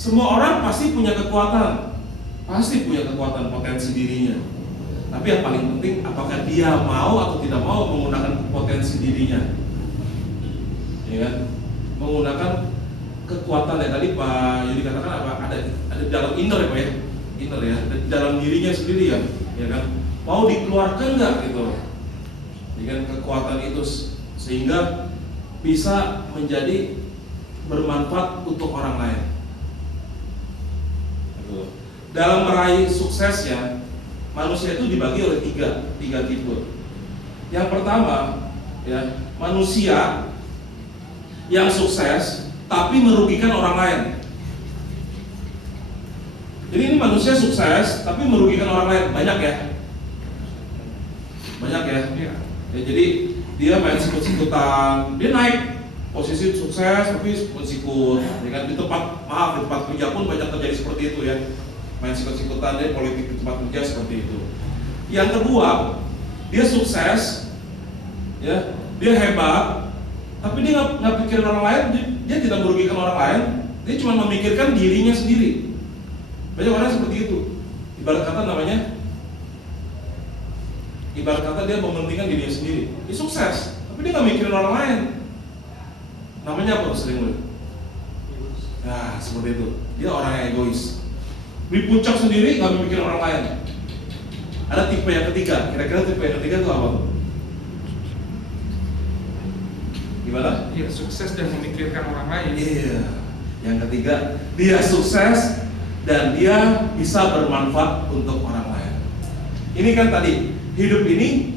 Semua orang pasti punya kekuatan, potensi dirinya. Tapi yang paling penting, apakah dia mau atau tidak mau menggunakan potensi dirinya, ya kan? Menggunakan kekuatan yang tadi Pak Yudi katakan apa? Ada di dalam inner ya Pak ya, inner ya, ada di dalam dirinya sendiri ya kan? Mau dikeluarkan nggak gitu, ya kan? Kekuatan itu sehingga bisa menjadi bermanfaat untuk orang lain. Dalam meraih suksesnya, manusia itu dibagi oleh tiga tipe. Yang pertama, ya, manusia yang sukses tapi merugikan orang lain. Jadi ini manusia sukses tapi merugikan orang lain, banyak ya. Ya, jadi dia main sikut-sikutan, dia naik posisi sukses tapi sikut, ya kan? Di tempat kerja pun banyak terjadi seperti itu ya. Main sikut-sikutan, dia politik di tempat kerja seperti itu. Yang kedua, dia sukses, ya, dia hebat, tapi dia nggak pikirin orang lain, dia tidak merugikan orang lain, dia cuma memikirkan dirinya sendiri. Banyak orang seperti itu. Ibarat kata dia mementingkan dirinya sendiri. Dia sukses, tapi dia nggak mikirin orang lain. Namanya apa sering? Nah, seperti itu. Dia orang yang egois. Di puncak sendiri nggak mikirin orang lain. Ada tipe yang ketiga. Kira-kira tipe yang ketiga itu apa? Gimana? Dia sukses dan memikirkan orang lain. Iya. Yang ketiga, dia sukses dan dia bisa bermanfaat untuk orang lain. Ini kan tadi, hidup ini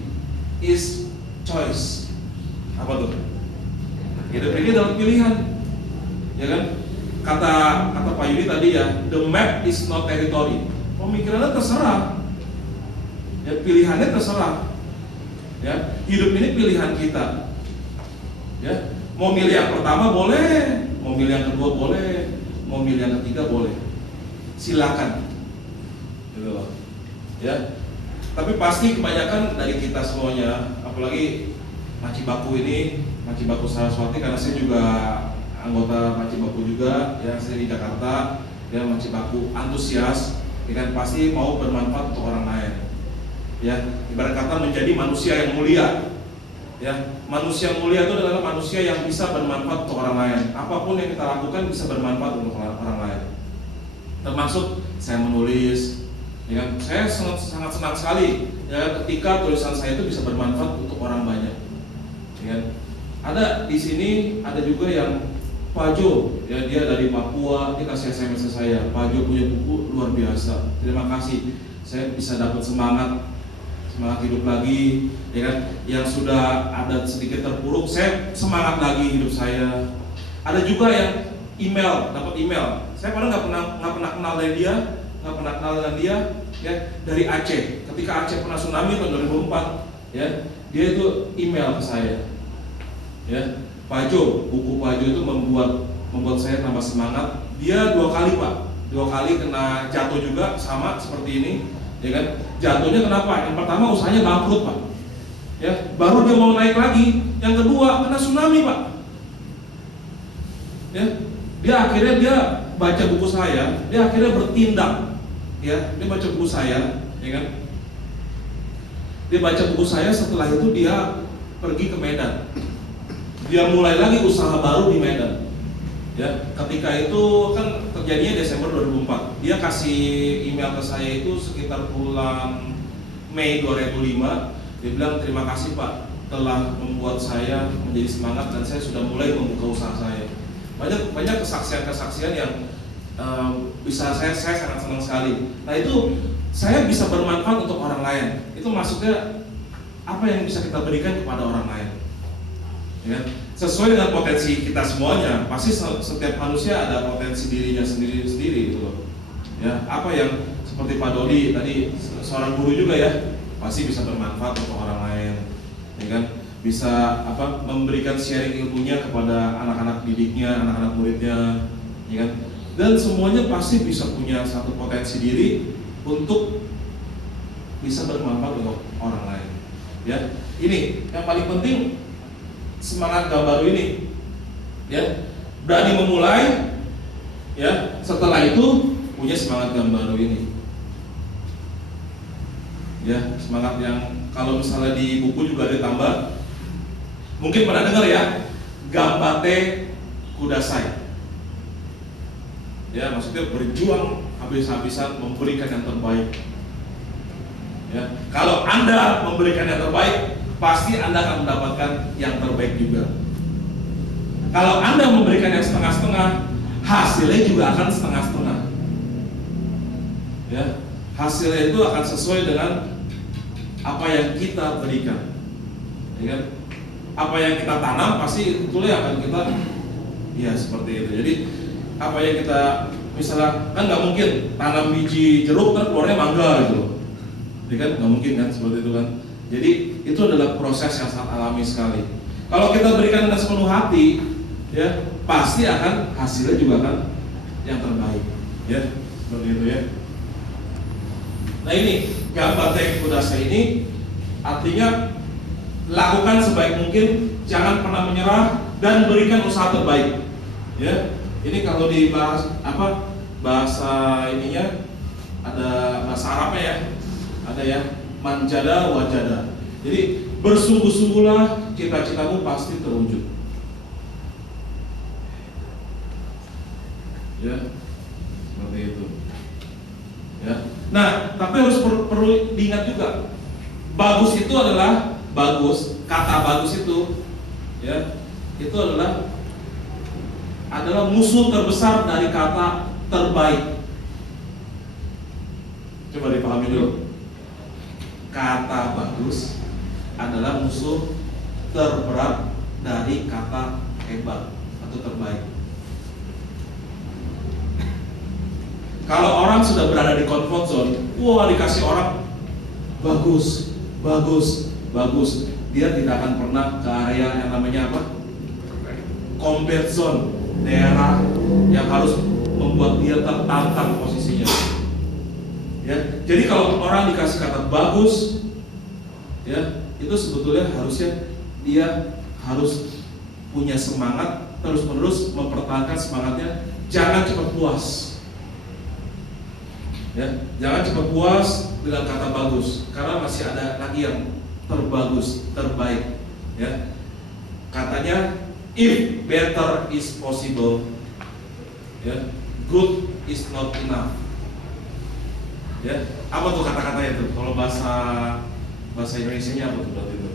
is choice. Apa tuh? Hidup ini adalah pilihan, ya kan? Kata Pak Yudi tadi ya, the map is not territory. Pemikirannya terserah, ya, pilihannya terserah. Ya, hidup ini pilihan kita. Ya, mau milih yang pertama boleh, mau milih yang kedua boleh, mau milih yang ketiga boleh. Silakan, gitu loh. Ya, tapi pasti kebanyakan dari kita semuanya, apalagi Maci Baku ini, Maci Baku Saraswati, karena saya juga anggota Maci Baku juga, ya, saya di Jakarta, ya, Maci Baku antusias, ya kan, pasti mau bermanfaat untuk orang lain. Ya, ibarat kata menjadi manusia yang mulia. Ya, manusia mulia itu adalah manusia yang bisa bermanfaat untuk orang lain. Apapun yang kita lakukan bisa bermanfaat untuk orang lain. Termasuk saya menulis, ya kan, saya sangat senang sekali ya ketika tulisan saya itu bisa bermanfaat untuk orang banyak. Ya kan? Ada di sini ada juga yang Pak Jo, ya, dia dari Papua, dia kasih SMS ke saya, Pak Jo punya buku luar biasa. Terima kasih, saya bisa dapat semangat hidup lagi, ya kan? Yang sudah ada sedikit terpuruk, saya semangat lagi hidup saya. Ada juga yang dapat email. Saya padahal nggak pernah kenal dari dia, nggak pernah kenal dengan dia, ya, dari Aceh. Ketika Aceh pernah tsunami tahun 2004, ya, dia itu email ke saya, ya, Pak Jo, buku Pak Jo itu membuat saya tambah semangat. Dia dua kali kena jatuh juga sama seperti ini, ya kan? Jatuhnya kenapa? Yang pertama usahanya bangkrut Pak, ya, baru dia mau naik lagi. Yang kedua kena tsunami Pak, ya. Dia baca buku saya, dia akhirnya bertindak, ya, dia baca buku saya, ya kan? Dia baca buku saya, setelah itu dia pergi ke Medan. Dia mulai lagi usaha baru di Medan. Ya, ketika itu kan terjadinya Desember 2004. Dia kasih email ke saya itu sekitar bulan Mei 2005. Dia bilang terima kasih Pak telah membuat saya menjadi semangat dan saya sudah mulai membuka usaha saya. Banyak kesaksian yang bisa saya sangat senang sekali. Nah, itu saya bisa bermanfaat untuk orang lain. Itu maksudnya apa yang bisa kita berikan kepada orang lain, ya, sesuai dengan potensi kita semuanya. Pasti setiap manusia ada potensi dirinya sendiri gitu loh. Ya, apa yang seperti Pak Dodi tadi, seorang guru juga ya, pasti bisa bermanfaat untuk orang lain, ya kan? Bisa memberikan sharing ilmunya kepada anak-anak didiknya, anak-anak muridnya, ya kan? Dan semuanya pasti bisa punya satu potensi diri untuk bisa bermanfaat untuk orang lain. Ya, ini yang paling penting, semangat baru ini, ya, berani memulai, Ya, setelah itu punya semangat yang baru ini. Ya, semangat yang kalau misalnya di buku juga ditambah, mungkin pernah dengar ya, Gambate Kudasai. Ya, maksudnya berjuang habis-habisan memberikan yang terbaik. Ya, kalau Anda memberikan yang terbaik, pasti Anda akan mendapatkan yang terbaik juga. Kalau Anda memberikan yang setengah-setengah, hasilnya juga akan setengah-setengah. Ya, hasilnya itu akan sesuai dengan apa yang kita berikan. Ya kan? Apa yang kita tanam pasti itulah akan kita, ya seperti itu. Jadi apa yang kita, misalnya kan nggak mungkin tanam biji jeruk kan keluarnya mangga gitu, ya kan nggak mungkin kan seperti itu kan. Jadi itu adalah proses yang sangat alami sekali. Kalau kita berikan dengan sepenuh hati, ya pasti akan hasilnya juga akan yang terbaik, ya seperti itu ya. Nah ini Gambate Kudasai ini artinya lakukan sebaik mungkin, jangan pernah menyerah dan berikan usaha terbaik. Ya, ini kalau dibahas apa bahasa ininya ada bahasa Arabnya ya, ada ya manjada wajada. Jadi bersungguh-sungguhlah, cita-citamu pasti terwujud. Ya, seperti itu. Ya. Nah, tapi harus perlu diingat juga, bagus itu adalah bagus, kata bagus itu, ya, itu adalah musuh terbesar dari kata terbaik. Coba dipahami dulu. Kata bagus adalah musuh terberat dari kata hebat atau terbaik. Kalau orang sudah berada di comfort zone, wah dikasih orang bagus, bagus, bagus, dia tidak akan pernah ke area yang namanya apa? Comfort zone, daerah yang harus membuat dia tertantang posisinya. Ya, jadi kalau orang dikasih kata bagus, ya itu sebetulnya harusnya dia harus punya semangat terus-menerus mempertahankan semangatnya, jangan cepat puas. Ya, jangan cepat puas dengan kata bagus, karena masih ada lagi yang terbagus, terbaik. Ya, katanya if better is possible, ya, good is not enough. Ya, apa tuh kata-katanya tuh? Kalau bahasa Indonesianya apa tuh berarti itu?